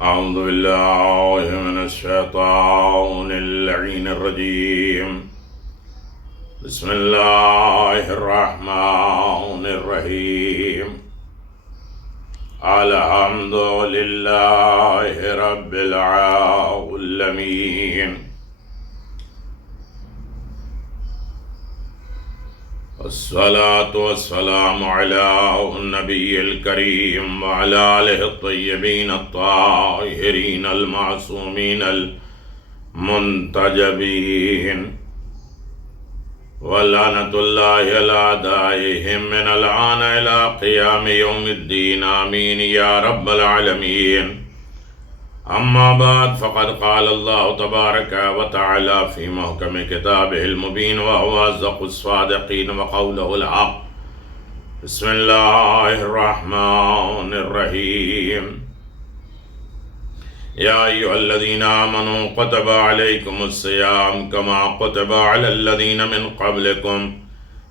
أعوذ بالله من الشيطان اللعين الرجيم. بسم الله الرحمن الرحيم. الحمد لله رب العالمين. الصلاة والسلام على النبي الكريم وعلى آله الطيبين الطاهرين المعصومين المنتجبين ولعنة الله على أعدائهم من الآن إلى قيام يوم الدين آمين يا رب العالمين. أما بعد فقد قال الله تبارك وتعالى في محكم كتابه المبين وهو أصدق الصادقين وقوله الحق. بسم الله الرحمن الرحيم. يا أيها الذين آمنوا كتب عليكم الصيام كما كتب على الذين من قبلكم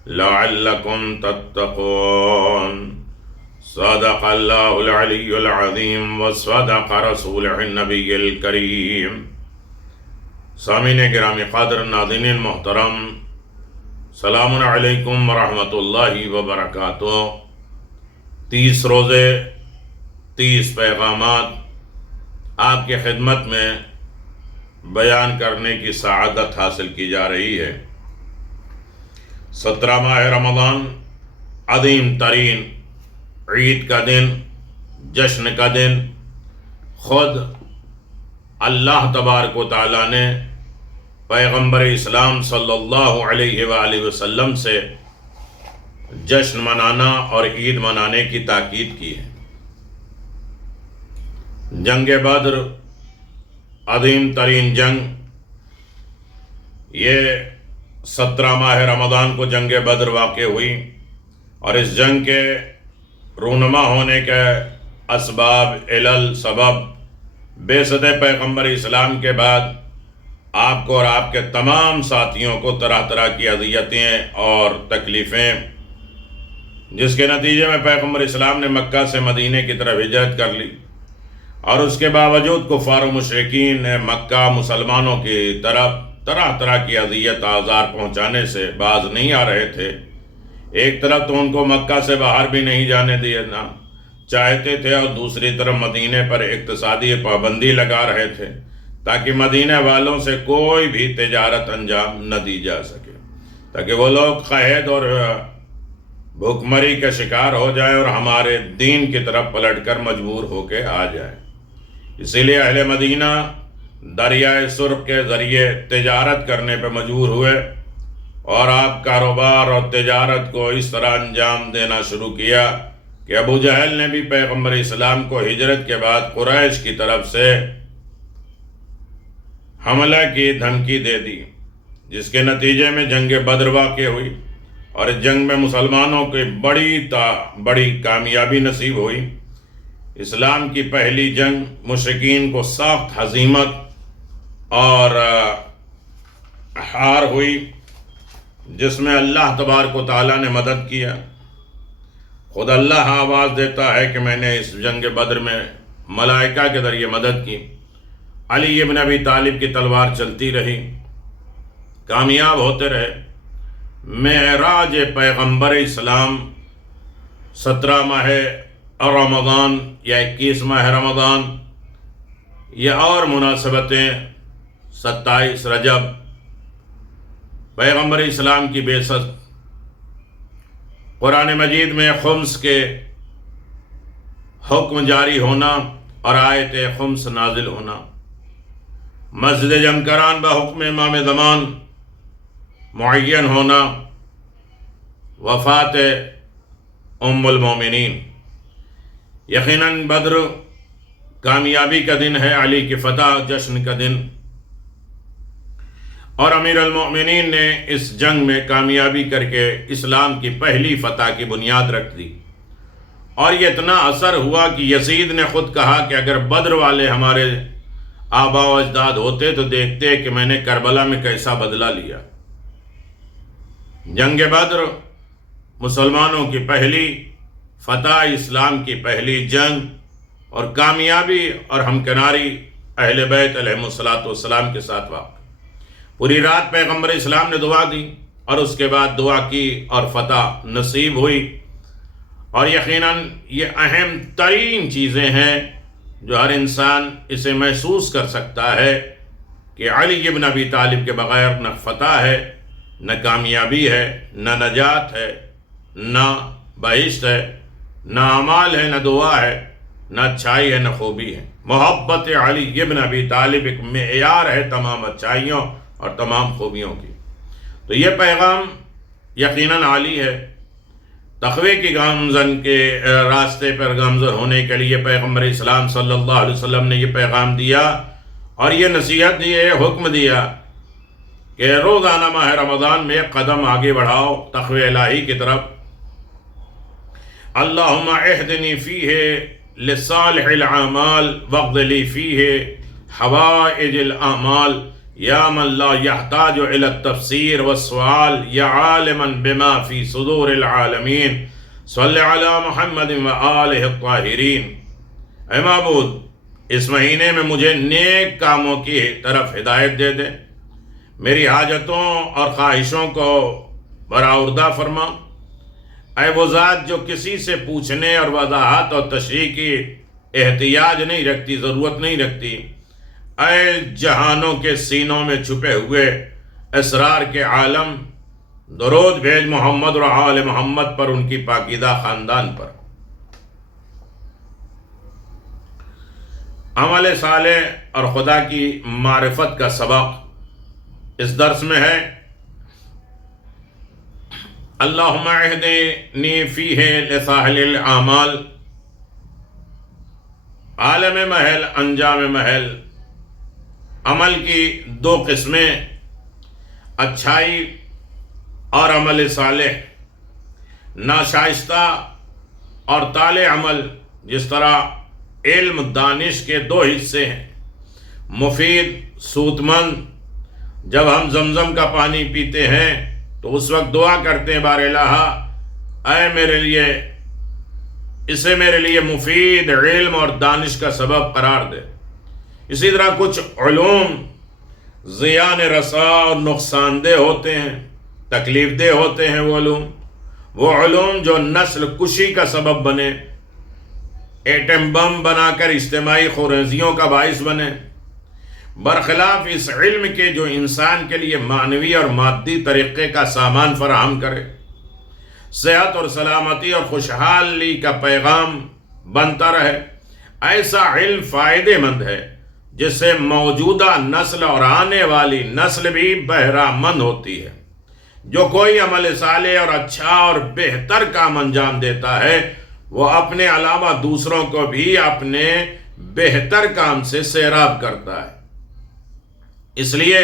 لعلكم تتقون. صدق اللہ العلی العظیم وصدق رسولہ النبی الکریم. سامعین گرامی قدر، ناظرین محترم، سلام علیکم ورحمۃ اللہ وبرکاتہ. 30 روزے 30 پیغامات آپ کی خدمت میں بیان کرنے کی سعادت حاصل کی جا رہی ہے. 17 ماہ رمضان عظیم ترین عید کا دن، جشن کا دن. خود اللہ تبارک و تعالیٰ نے پیغمبر اسلام صلی اللہ علیہ وآلہ وسلم سے جشن منانا اور عید منانے کی تاکید کی ہے. جنگ بدر عظیم ترین جنگ، یہ 17 ماہ رمضان کو جنگ بدر واقع ہوئی، اور اس جنگ کے رونما ہونے کے اسباب علل سبب بعثت پیغمبر اسلام کے بعد آپ کو اور آپ کے تمام ساتھیوں کو طرح طرح کی اذیتیں اور تکلیفیں، جس کے نتیجے میں پیغمبر اسلام نے مکہ سے مدینے کی طرف ہجرت کر لی، اور اس کے باوجود کفار و مشرکین نے مکہ مسلمانوں کی طرف طرح طرح کی اذیت آزار پہنچانے سے باز نہیں آ رہے تھے. ایک طرف تو ان کو مکہ سے باہر بھی نہیں جانے دینا چاہتے تھے، اور دوسری طرف مدینے پر اقتصادی پابندی لگا رہے تھے تاکہ مدینے والوں سے کوئی بھی تجارت انجام نہ دی جا سکے، تاکہ وہ لوگ قحط اور بھوکمری کا شکار ہو جائیں اور ہمارے دین کی طرف پلٹ کر مجبور ہو کے آ جائیں. اسی لیے اہل مدینہ دریائے سرخ کے ذریعے تجارت کرنے پہ مجبور ہوئے، اور آپ کاروبار اور تجارت کو اس طرح انجام دینا شروع کیا کہ ابو جہل نے بھی پیغمبر اسلام کو ہجرت کے بعد قریش کی طرف سے حملہ کی دھمکی دے دی، جس کے نتیجے میں جنگ بدر واقع ہوئی، اور اس جنگ میں مسلمانوں کی بڑی کامیابی نصیب ہوئی. اسلام کی پہلی جنگ مشرکین کو سخت ہزیمت اور ہار ہوئی، جس میں اللہ تبارک و تعالیٰ نے مدد کیا. خود اللہ آواز دیتا ہے کہ میں نے اس جنگ بدر میں ملائکہ کے ذریعے مدد کی. علی ابن ابی طالب کی تلوار چلتی رہی، کامیاب ہوتے رہے. معراج پیغمبر اسلام 17 ماہ رمضان یا 21 ماہ رمضان، یا اور مناسبتیں 27 رجب، پیغمبر اسلام کی بعثت، قرآن مجید میں خمس کے حکم جاری ہونا اور آیت خمس نازل ہونا، مسجد جمکران بحکم امام زمان معین ہونا، وفات ام المومنین. یقیناً بدر کامیابی کا دن ہے، علی کی فتح جشن کا دن، اور امیر المؤمنین نے اس جنگ میں کامیابی کر کے اسلام کی پہلی فتح کی بنیاد رکھ دی. اور یہ اتنا اثر ہوا کہ یزید نے خود کہا کہ اگر بدر والے ہمارے آبا و اجداد ہوتے تو دیکھتے کہ میں نے کربلا میں کیسا بدلہ لیا. جنگ بدر مسلمانوں کی پہلی فتح، اسلام کی پہلی جنگ، اور کامیابی اور ہمکناری اہل بیت علیہ الصلوۃ والسلام کے ساتھ واقع۔ پوری رات پیغمبر اسلام نے دعا دی اور اس کے بعد دعا کی اور فتح نصیب ہوئی۔ اور یقیناً یہ اہم ترین چیزیں ہیں جو ہر انسان اسے محسوس کر سکتا ہے کہ علی ابن ابی طالب کے بغیر نہ فتح ہے، نہ کامیابی ہے، نہ نجات ہے، نہ بہشت ہے، نہ اعمال ہے، نہ دعا ہے، نہ اچھائی ہے، نہ خوبی ہے۔ محبت علی ابن ابی طالب ایک معیار ہے تمام اچھائیوں اور تمام خوبیوں کی۔ تو یہ پیغام یقیناً عالی ہے۔ تقوی کی گامزن کے راستے پر گامزن ہونے کے لیے پیغمبر اسلام صلی اللہ علیہ وسلم نے یہ پیغام دیا اور یہ نصیحت دی، یہ حکم دیا کہ روزانہ ماہ رمضان میں ایک قدم آگے بڑھاؤ تقوی الہی کی طرف۔ اللہم اہدنی فیہ لصالح الاعمال واقض لی فیہ حوائج الاعمال یا من لا یحتاج الی التفسیر والسؤال یا عالما بما فی صدور العالمین صلی علی محمد وآلہ الطاہرین۔ اے معبود، اس مہینے میں مجھے نیک کاموں کی طرف ہدایت دے دے، میری حاجتوں اور خواہشوں کو برآوردہ فرما۔ اے وہ ذات جو کسی سے پوچھنے اور وضاحت اور تشریح کی احتیاج نہیں رکھتی، ضرورت نہیں رکھتی، اے جہانوں کے سینوں میں چھپے ہوئے اسرار کے عالم، درود بھیج محمد اور آل محمد پر، ان کی پاکیزہ خاندان پر۔ عمل صالح اور خدا کی معرفت کا سبق اس درس میں ہے۔ اللہم اہدنی فیہ لصالح الاعمال، عالم محل انجام محل، عمل کی دو قسمیں، اچھائی اور عمل صالح، ناشائستہ اور طالع عمل۔ جس طرح علم دانش کے دو حصے ہیں، مفید، سود مند۔ جب ہم زمزم کا پانی پیتے ہیں تو اس وقت دعا کرتے ہیں، بار الہ اے اسے میرے لیے مفید علم اور دانش کا سبب قرار دے۔ اسی طرح کچھ علوم زیان رسا اور نقصان دہ ہوتے ہیں، تکلیف دہ ہوتے ہیں۔ وہ علوم جو نسل کشی کا سبب بنے، ایٹم بم بنا کر اجتماعی خونریزیوں کا باعث بنے، برخلاف اس علم کے جو انسان کے لیے معنوی اور مادی طریقے کا سامان فراہم کرے، صحت اور سلامتی اور خوشحالی کا پیغام بنتا رہے۔ ایسا علم فائدہ مند ہے جس سے موجودہ نسل اور آنے والی نسل بھی بہرہ مند ہوتی ہے۔ جو کوئی عمل صالح اور اچھا اور بہتر کام انجام دیتا ہے، وہ اپنے علاوہ دوسروں کو بھی اپنے بہتر کام سے سیراب کرتا ہے۔ اس لیے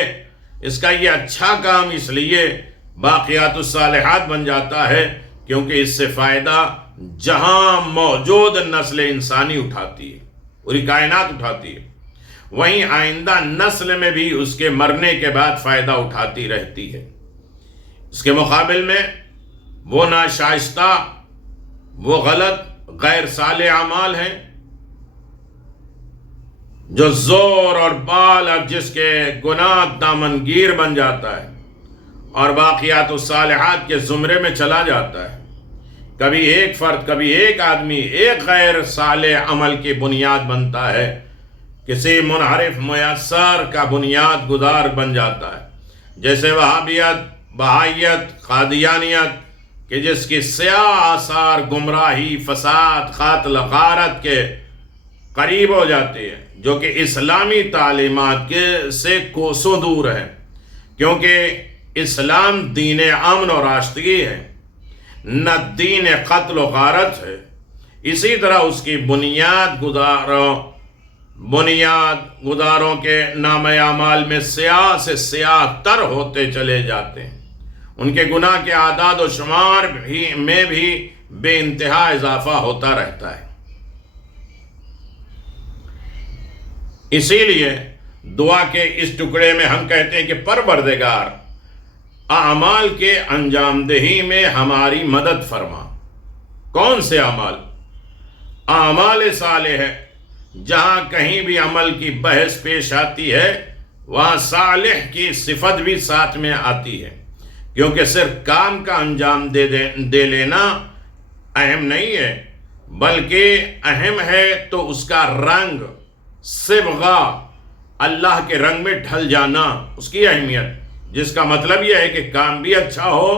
اس کا یہ اچھا کام اس لیے باقیات الصالحات بن جاتا ہے کیونکہ اس سے فائدہ جہاں موجود نسل انسانی اٹھاتی ہے، پوری کائنات اٹھاتی ہے، وہیں آئندہ نسل میں بھی اس کے مرنے کے بعد فائدہ اٹھاتی رہتی ہے۔ اس کے مقابل میں وہ ناشائستہ، وہ غلط، غیر صالح اعمال ہیں جو زور اور بال اور جس کے گناہ دامنگیر بن جاتا ہے اور باقیات الصالحات کے زمرے میں چلا جاتا ہے۔ کبھی ایک فرد، کبھی ایک آدمی ایک غیر صالح عمل کی بنیاد بنتا ہے، کسی منحرف میسر کا بنیاد گزار بن جاتا ہے، جیسے وہابیت، بہائیت، قادیانیت، کہ جس کی سیاہ آثار گمراہی، فساد، قتل، غارت کے قریب ہو جاتی ہے، جو کہ اسلامی تعلیمات سے کوسوں دور ہے، کیونکہ اسلام دین امن و راشدگی ہے، نہ دین قتل و غارت ہے۔ اسی طرح اس کی بنیاد گزاروں کے نام اعمال میں سیاہ سے سیاہ تر ہوتے چلے جاتے ہیں، ان کے گناہ کے اعداد و شمار میں بھی بے انتہا اضافہ ہوتا رہتا ہے۔ اسی لیے دعا کے اس ٹکڑے میں ہم کہتے ہیں کہ پروردگار، اعمال کے انجام دہی میں ہماری مدد فرما۔ کون سے اعمال؟ اعمال صالح جہاں کہیں بھی عمل کی بحث پیش آتی ہے وہاں صالح کی صفت بھی ساتھ میں آتی ہے، کیونکہ صرف کام کا انجام دے لینا اہم نہیں ہے، بلکہ اہم ہے تو اس کا رنگ، صبغہ، اللہ کے رنگ میں ڈھل جانا، اس کی اہمیت، جس کا مطلب یہ ہے کہ کام بھی اچھا ہو۔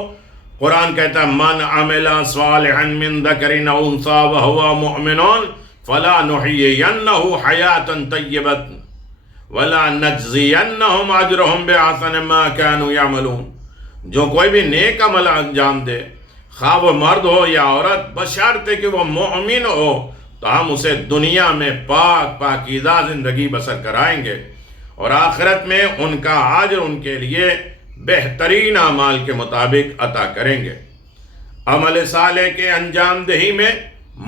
قرآن کہتا ہے من عمل صالحا من ذکر او انثی وهو مؤمن فلنحیینہ حیاۃ طیبۃ وَلَنَجْزِيَنَّهُمْ أَجْرَهُمْ بِأَحْسَنِ مَا كَانُوا يَعْمَلُونَ، جو کوئی بھی نیک عمل انجام دے، خواہ وہ مرد ہو یا عورت، بشرط کہ وہ مومن ہو، تو ہم اسے دنیا میں پاکیزہ زندگی بسر کرائیں گے، اور آخرت میں ان کا اجر ان کے لیے بہترین اعمال کے مطابق عطا کریں گے۔ عمل صالح کے انجام دہی میں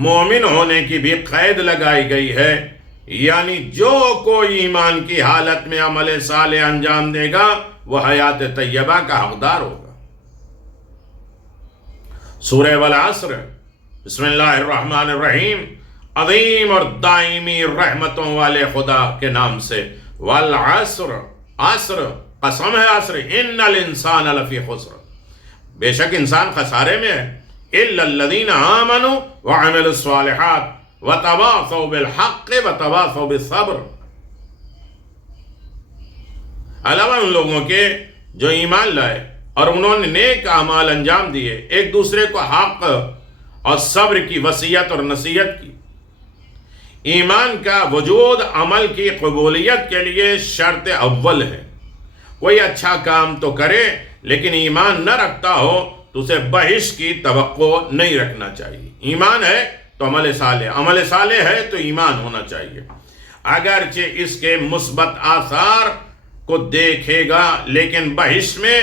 مومن ہونے کی بھی قید لگائی گئی ہے، یعنی جو کوئی ایمان کی حالت میں عمل صالح انجام دے گا وہ حیات طیبہ کا حقدار ہوگا۔ سورہ والعصر، بسم اللہ الرحمن الرحیم، عظیم اور دائمی رحمتوں والے خدا کے نام سے، والعصر، عصر، قسم ہے عصر، ان الانسان لفی خسر، بے شک انسان خسارے میں ہے، الا الذین آمنوا وعملوا الصالحات وتواصوا بالحق وتواصوا بالصبر، علاوہ ان لوگوں کے جو ایمان لائے اور انہوں نے نیک اعمال انجام دیے، ایک دوسرے کو حق اور صبر کی وصیت اور نصیحت کی۔ ایمان کا وجود عمل کی قبولیت کے لیے شرط اول ہے۔ کوئی اچھا کام تو کرے لیکن ایمان نہ رکھتا ہو تو اسے بہشت کی توقع نہیں رکھنا چاہیے۔ ایمان ہے تو عمل صالح، عمل صالح ہے تو ایمان ہونا چاہیے، اگرچہ اس کے مثبت آثار کو دیکھے گا، لیکن بہشت میں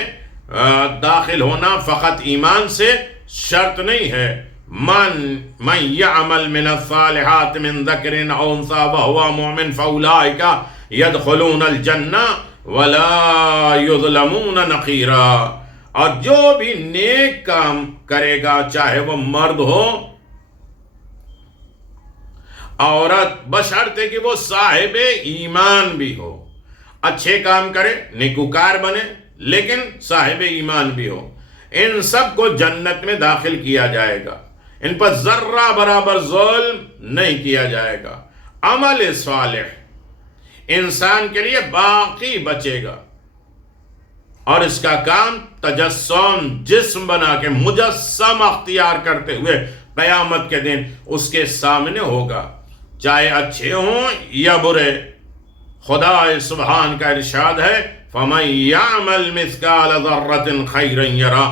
داخل ہونا فقط ایمان سے شرط نہیں ہے۔ من یعمل من الصالحات من ذکر او انثی وهو مؤمن فاولئک یدخلون الجنہ ولا یظلمون نقیرا، اور جو بھی نیک کام کرے گا چاہے وہ مرد ہو عورت، بشرطے کہ وہ صاحب ایمان بھی ہو، اچھے کام کرے، نیکوکار بنے لیکن صاحب ایمان بھی ہو، ان سب کو جنت میں داخل کیا جائے گا، ان پر ذرہ برابر ظلم نہیں کیا جائے گا۔ عمل صالح انسان کے لیے باقی بچے گا، اور اس کا کام تجسم، جسم بنا کے مجسم اختیار کرتے ہوئے قیامت کے دن اس کے سامنے ہوگا، چاہے اچھے ہوں یا برے۔ خدا سبحان کا ارشاد ہے فَمَن يَعْمَلْ مِثْقَالَ ذَرَّةٍ خَيْرًا يَرَهُ،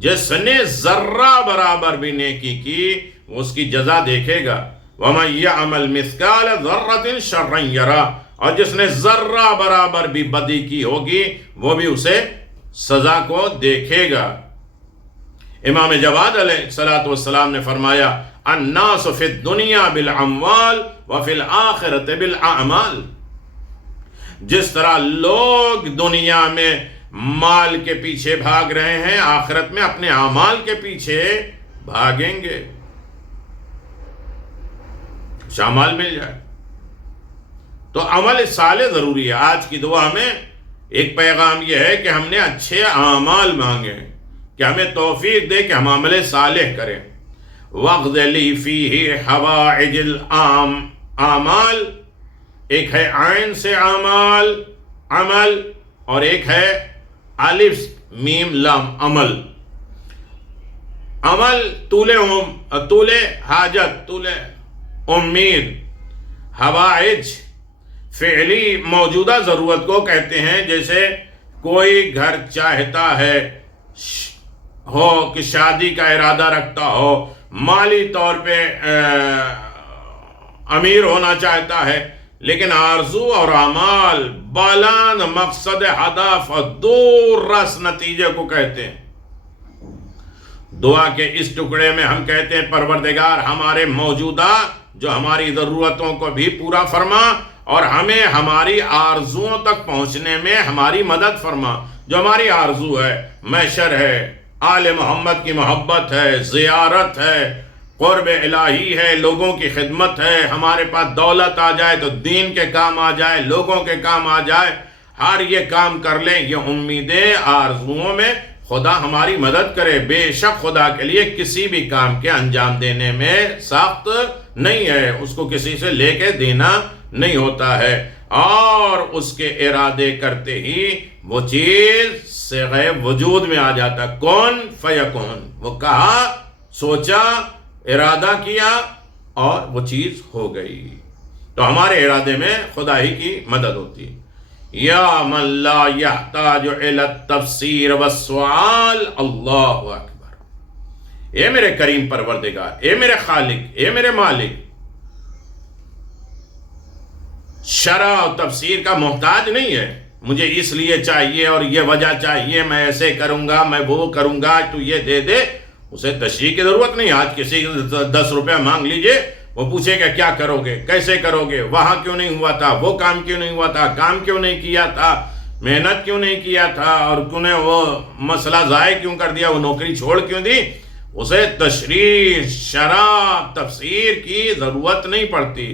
جس نے ذرہ برابر بھی نیکی کی وہ اس کی جزا دیکھے گا، وَمَن يَعْمَلْ مِثْقَالَ ذَرَّةٍ شَرًّا يَرَهُ، اور جس نے ذرہ برابر بھی بدی کی ہوگی وہ بھی اسے سزا کو دیکھے گا۔ امام جواد علیہ السلام نے فرمایا الناس فی الدنیا بالاموال وفی الآخرت بالاعمال، جس طرح لوگ دنیا میں مال کے پیچھے بھاگ رہے ہیں، آخرت میں اپنے اعمال کے پیچھے بھاگیں گے، شامال مل جائے۔ تو عمل صالح ضروری ہے۔ آج کی دعا میں ایک پیغام یہ ہے کہ ہم نے اچھے اعمال مانگے، کہ ہمیں توفیق دے کہ ہم عمل صالح کریں۔ وَاقْضِ لِي فِيهِ حَوَائِجِ الْأَعْمَالِ، ایک ہے عین سے اعمال، عمل، اور ایک ہے الف میم لام عمل۔ عمل طول حاجت، طول امید، حوائج فعلی موجودہ ضرورت کو کہتے ہیں، جیسے کوئی گھر چاہتا ہے ہو کہ شادی کا ارادہ رکھتا ہو، مالی طور پہ امیر ہونا چاہتا ہے، لیکن آرزو اور اعمال بالان مقصد ہدف اور دور رس نتیجے کو کہتے ہیں۔ دعا کے اس ٹکڑے میں ہم کہتے ہیں پروردگار ہمارے موجودہ جو ہماری ضرورتوں کو بھی پورا فرما، اور ہمیں ہماری آرزوؤں تک پہنچنے میں ہماری مدد فرما۔ جو ہماری آرزو ہے، محشر ہے، آل محمد کی محبت ہے، زیارت ہے، قرب الہی ہے، لوگوں کی خدمت ہے، ہمارے پاس دولت آ جائے تو دین کے کام آ جائے، لوگوں کے کام آ جائے، ہر یہ کام کر لیں، یہ امیدیں آرزوؤں میں خدا ہماری مدد کرے۔ بے شک خدا کے لیے کسی بھی کام کے انجام دینے میں سخت نہیں ہے، اس کو کسی سے لے کے دینا نہیں ہوتا ہے، اور اس کے ارادے کرتے ہی وہ چیز صیغہ وجود میں آ جاتا، کون فیکون، وہ کہا، سوچا، ارادہ کیا اور وہ چیز ہو گئی۔ تو ہمارے ارادے میں خدا ہی کی مدد ہوتی ہے۔ یا من لا یحتاج الی التفسیر والسؤال، اللہ اکبر۔ اے میرے کریم پروردگار، اے میرے خالق، اے میرے مالک، شرح و تفسیر کا محتاج نہیں ہے، مجھے اس لیے چاہیے اور یہ وجہ چاہیے، میں ایسے کروں گا، میں وہ کروں گا، تو یہ دے دے، اسے تشریح کی ضرورت نہیں۔ آج کسی 10 روپے مانگ لیجئے، وہ پوچھے گا کیا کرو گے، کیسے کرو گے، وہاں کیوں نہیں ہوا تھا، وہ کام کیوں نہیں ہوا تھا، کام کیوں نہیں کیا تھا، محنت کیوں نہیں کیا تھا، اور نے وہ مسئلہ ضائع کیوں کر دیا، وہ نوکری چھوڑ کیوں دی۔ اسے تشریح، شرح، تفسیر کی ضرورت نہیں پڑتی۔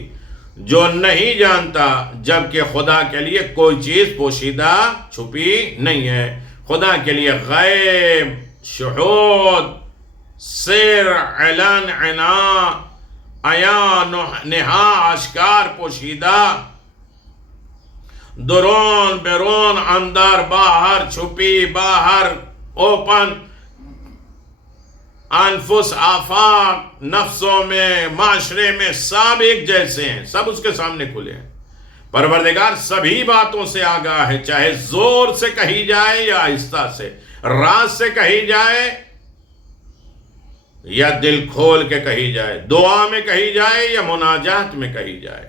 جو نہیں جانتا، جبکہ خدا کے لیے کوئی چیز پوشیدہ چھپی نہیں ہے، خدا کے لیے غیب، شہود، سر، علن، عنا، عیان، نہا، اشکار، پوشیدہ، درون، بیرون، اندر، باہر، چھپی، باہر، اوپن، انفس، آفاق، نفسوں میں، معاشرے میں، سب ایک جیسے ہیں، سب اس کے سامنے کھلے ہیں۔ پروردگار سبھی باتوں سے آگاہ ہے، چاہے زور سے کہی جائے یا آہستہ سے، راز سے کہی جائے یا دل کھول کے کہی جائے، دعا میں کہی جائے یا مناجات میں کہی جائے،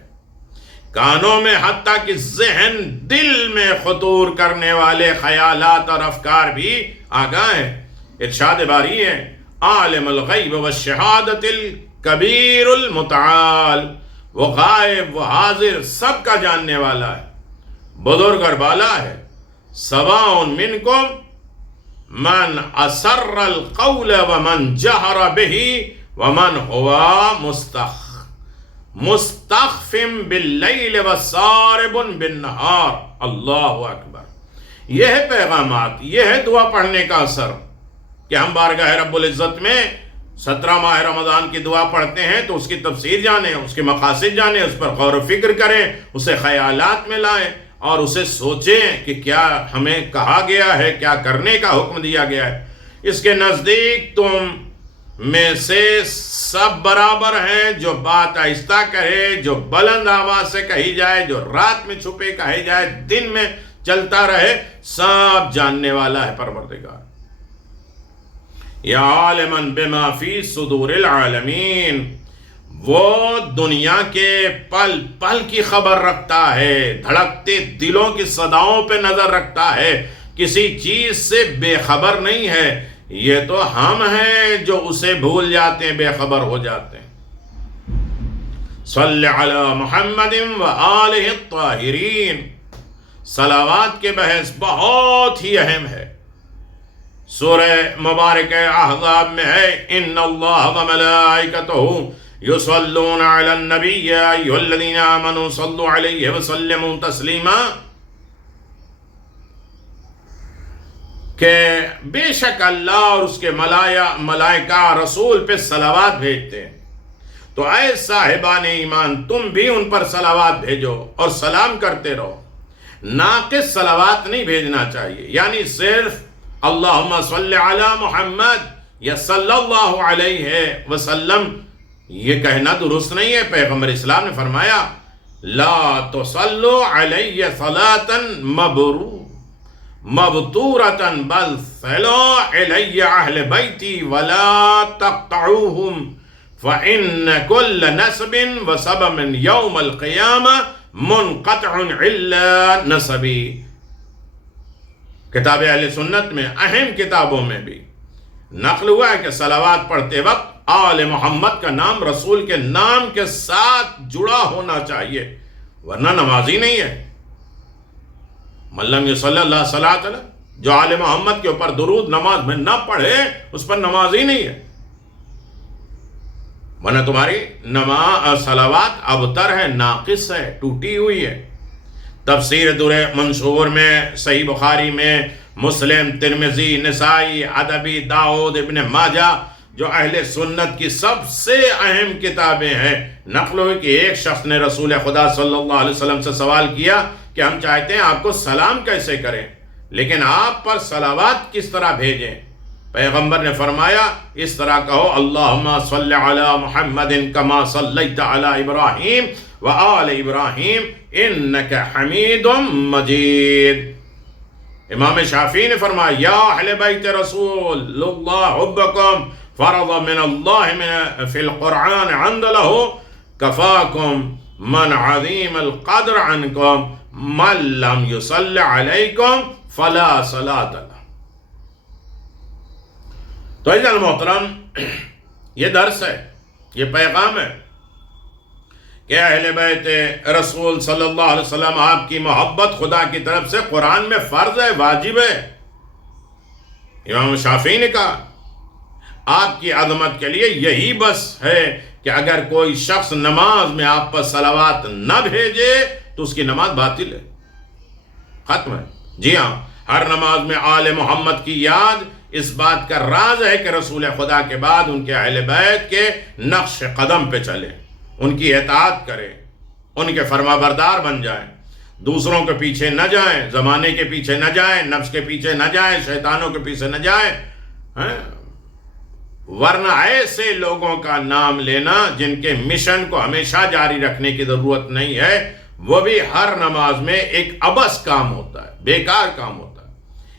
کانوں میں، حتیٰ کہ ذہن، دل میں خطور کرنے والے خیالات اور افکار بھی آگاہ ہیں۔ ارشاد باری ہے، عالم الغیب والشہادت الکبیر المتعال، وہ غائب، وہ حاضر، سب کا جاننے والا ہے، بزرگ اور بالا ہے۔ سواء منکم من اسر القول ومن جہر بہ ومن ہوا مستخف باللیل وسارب بالنہار، اللہ اکبر۔ یہ ہے پیغامات، یہ ہے دعا پڑھنے کا اثر، کہ ہم بارگاہ رب العزت میں 17 ماہ رمضان کی دعا پڑھتے ہیں تو اس کی تفسیر جانیں، اس کے مقاصد جانیں، اس پر غور و فکر کریں، اسے خیالات میں لائیں اور اسے سوچیں کہ کیا ہمیں کہا گیا ہے، کیا کرنے کا حکم دیا گیا ہے۔ اس کے نزدیک تم میں سے سب برابر ہیں، جو بات آہستہ کہے، جو بلند آواز سے کہی جائے، جو رات میں چھپے کہی جائے، دن میں چلتا رہے، سب جاننے والا ہے پروردگار۔ یا عالماً بما فی صدور العالمین، وہ دنیا کے پل پل کی خبر رکھتا ہے، دھڑکتے دلوں کی صداؤں پہ نظر رکھتا ہے، کسی چیز سے بے خبر نہیں ہے۔ یہ تو ہم ہیں جو اسے بھول جاتے ہیں، بے خبر ہو جاتے ہیں۔ صلی علی محمد وآلہ الطاہرین، صلوات کے بحث بہت ہی اہم ہے۔ سورہ مبارک احزاب میں ہے، ان اللہ وملائکتہ یصلون علی النبی یا ایھا الذین آمنوا صلوا علیہ وسلموا تسلیما، کہ بے شک اللہ اور اس کے ملائکہ رسول پہ صلوات بھیجتے ہیں، تو اے صاحبان ایمان تم بھی ان پر صلوات بھیجو اور سلام کرتے رہو۔ ناقص صلوات نہیں بھیجنا چاہیے، یعنی صرف اللہم صلی علی محمد یا صلی اللہ علیہ وسلم یہ کہنا درست نہیں ہے۔ پیغمبر اسلام نے فرمایا، لا تصلوا علی صلاة مبتورة بل صلوا علی اہل بیتی ولا تقطعوہم فإن كل نسب وسب من یوم القیامہ منقطع الا نسبی۔ کتاب اہل سنت میں، اہم کتابوں میں بھی نقل ہوا ہے کہ صلوات پڑھتے وقت آل محمد کا نام رسول کے نام کے ساتھ جڑا ہونا چاہیے، ورنہ نمازی نہیں ہے۔ من لم یصلی اللہ صلاۃ علیہ، جو آل محمد کے اوپر درود نماز میں نہ پڑھے اس پر نمازی نہیں ہے۔ ورنہ تمہاری نماز صلوات ابتر ہے، ناقص ہے، ٹوٹی ہوئی ہے۔ تفسیر در منصور میں، صحیح بخاری میں، مسلم، ترمذی، نسائی، ادبی، داؤد، ابن ماجہ، جو اہل سنت کی سب سے اہم کتابیں ہیں، نقل ہوئی کہ ایک شخص نے رسول خدا صلی اللہ علیہ وسلم سے سوال کیا کہ ہم چاہتے ہیں آپ کو سلام کیسے کریں، لیکن آپ پر صلوات کس طرح بھیجیں؟ پیغمبر نے فرمایا اس طرح کہو اللہم صلی علی محمد کما صلیت علی ابراہیم وآل ابراہیم انک حمید مجید۔ امام شافعی نے فرمایا یا اہل بیت رسول اللہ حبکم فرض من اللہ فی القرآن عند لہو کفاکم من عظیم القدر عنکم من لم یصلی علیکم فلا صلاۃ لہ۔ تو عزیزان محترم، یہ درس ہے، یہ پیغام ہے کہ اہل بیت رسول صلی اللہ علیہ وسلم، آپ کی محبت خدا کی طرف سے قرآن میں فرض ہے، واجب ہے۔ امام شافعی نے کہا آپ کی عظمت کے لیے یہی بس ہے کہ اگر کوئی شخص نماز میں آپ پر صلوات نہ بھیجے تو اس کی نماز باطل ہے، ختم ہے۔ جی ہاں، ہر نماز میں آل محمد کی یاد اس بات کا راز ہے کہ رسول خدا کے بعد ان کے اہل بیت کے نقش قدم پہ چلیں، ان کی اطاعت کریں، ان کے فرما بردار بن جائیں، دوسروں کے پیچھے نہ جائیں، زمانے کے پیچھے نہ جائیں، نفس کے پیچھے نہ جائیں، شیطانوں کے پیچھے نہ جائیں، ورنہ ایسے لوگوں کا نام لینا جن کے مشن کو ہمیشہ جاری رکھنے کی ضرورت نہیں ہے، وہ بھی ہر نماز میں ایک عبث کام ہوتا ہے، بیکار کام ہوتا ہے۔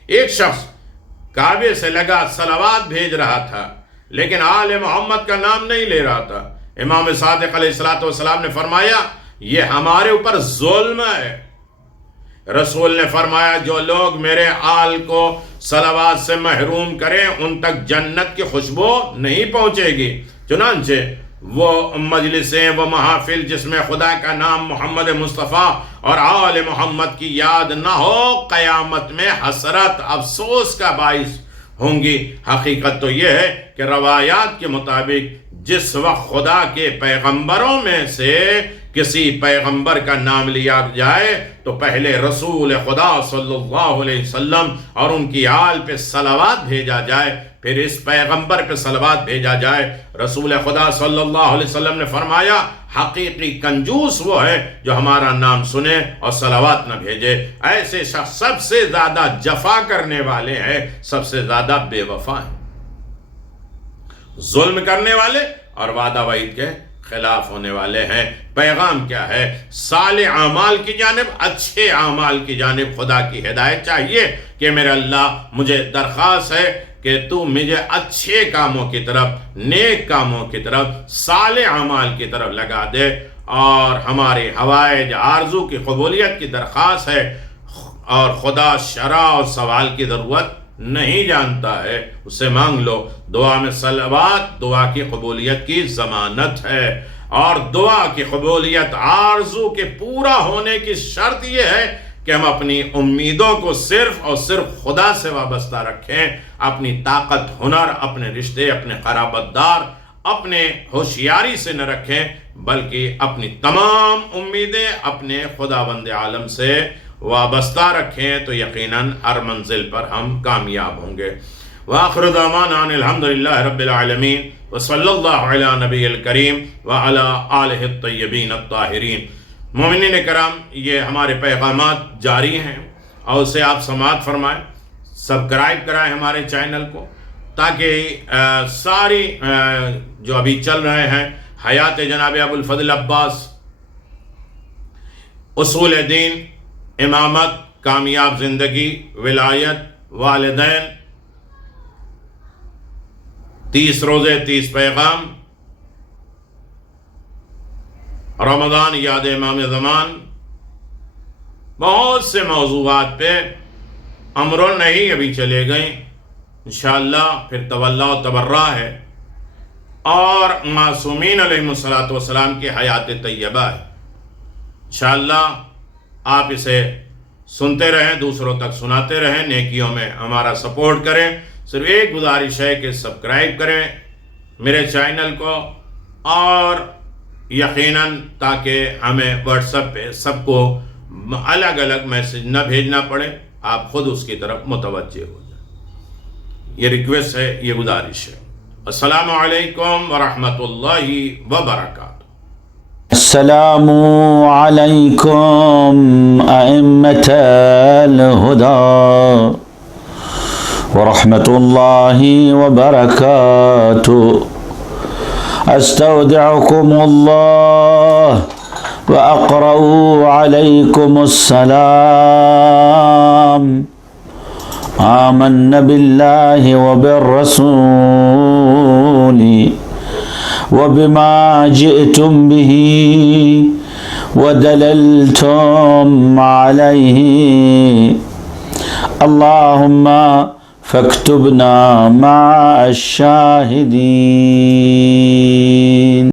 ایک شخص کعبے سے لگا صلوات بھیج رہا تھا لیکن آل محمد کا نام نہیں لے رہا تھا۔ امام صادق علیہ السلام نے فرمایا یہ ہمارے اوپر ظلم ہے۔ رسول نے فرمایا جو لوگ میرے آل کو صلوات سے محروم کریں ان تک جنت کی خوشبو نہیں پہنچے گی۔ چنانچہ وہ مجلسیں، وہ محافل جس میں خدا کا نام محمد مصطفیٰ اور آل محمد کی یاد نہ ہو، قیامت میں حسرت، افسوس کا باعث ہوں گی۔ حقیقت تو یہ ہے کہ روایات کے مطابق جس وقت خدا کے پیغمبروں میں سے کسی پیغمبر کا نام لیا جائے تو پہلے رسول خدا صلی اللہ علیہ وسلم اور ان کی آل پہ صلوات بھیجا جائے، پھر اس پیغمبر پہ صلوات بھیجا جائے۔ رسول خدا صلی اللہ علیہ وسلم نے فرمایا حقیقی کنجوس وہ ہے جو ہمارا نام سنے اور صلوات نہ بھیجے۔ ایسے شخص سب سے زیادہ جفا کرنے والے ہیں، سب سے زیادہ بے وفا ہیں، ظلم کرنے والے اور وعدہ وعید کے خلاف ہونے والے ہیں۔ پیغام کیا ہے؟ صالح اعمال کی جانب، اچھے اعمال کی جانب خدا کی ہدایت چاہیے کہ میرے اللہ مجھے درخواست ہے کہ تو مجھے اچھے کاموں کی طرف، نیک کاموں کی طرف، صالح اعمال کی طرف لگا دے، اور ہمارے حوائج آرزو کی قبولیت کی درخواست ہے، اور خدا شرع اور سوال کی ضرورت نہیں جانتا ہے، اس سے مانگ لو۔ دعا میں صلوات دعا کی قبولیت کی ضمانت ہے، اور دعا کی قبولیت آرزو کے پورا ہونے کی شرط یہ ہے کہ ہم اپنی امیدوں کو صرف اور صرف خدا سے وابستہ رکھیں، اپنی طاقت، ہنر، اپنے رشتے، اپنے قرابت دار، اپنے ہوشیاری سے نہ رکھیں، بلکہ اپنی تمام امیدیں اپنے خداوند عالم سے وابستہ رکھیں، تو یقیناً ہر منزل پر ہم کامیاب ہوں گے۔ وآخر دعوانا ان الحمدللہ رب العالمین وصلی اللہ علی نبی الکریم وعلی آلہ الطیبین الطاہرین۔ مومنین کرام، یہ ہمارے پیغامات جاری ہیں اور اسے آپ سماعت فرمائیں، سبسکرائب کرائیں ہمارے چینل کو، تاکہ ساری جو ابھی چل رہے ہیں حیات جناب ابو الفضل عباس، اصول دین، امامت، کامیاب زندگی، ولایت، والدین، 30 روزے 30 پیغام، رمضان یاد امام زمان، بہت سے موضوعات پہ امروں نہیں ابھی چلے گئے، انشاءاللہ پھر تولا و تبرہ ہے، اور معصومین علیہ السلام کی حیات طیبہ ہے۔ انشاءاللہ آپ اسے سنتے رہیں، دوسروں تک سناتے رہیں، نیکیوں میں ہمارا سپورٹ کریں۔ صرف ایک گزارش ہے کہ سبسکرائب کریں میرے چینل کو، اور یقیناً تاکہ ہمیں واٹس ایپ پہ سب کو الگ الگ میسج نہ بھیجنا پڑے، آپ خود اس کی طرف متوجہ ہو جائیں۔ یہ ریکویسٹ ہے، یہ گزارش ہے۔ السلام علیکم ورحمۃ اللہ وبرکاتہ۔ السلام عليكم أئمة الهدى ورحمة الله وبركاته. أستودعكم الله وأقرأ عليكم السلام. آمنا بالله وبالرسول وبما جئتم به ودللتم عليه، اللهم فاكتبنا مع الشاهدين.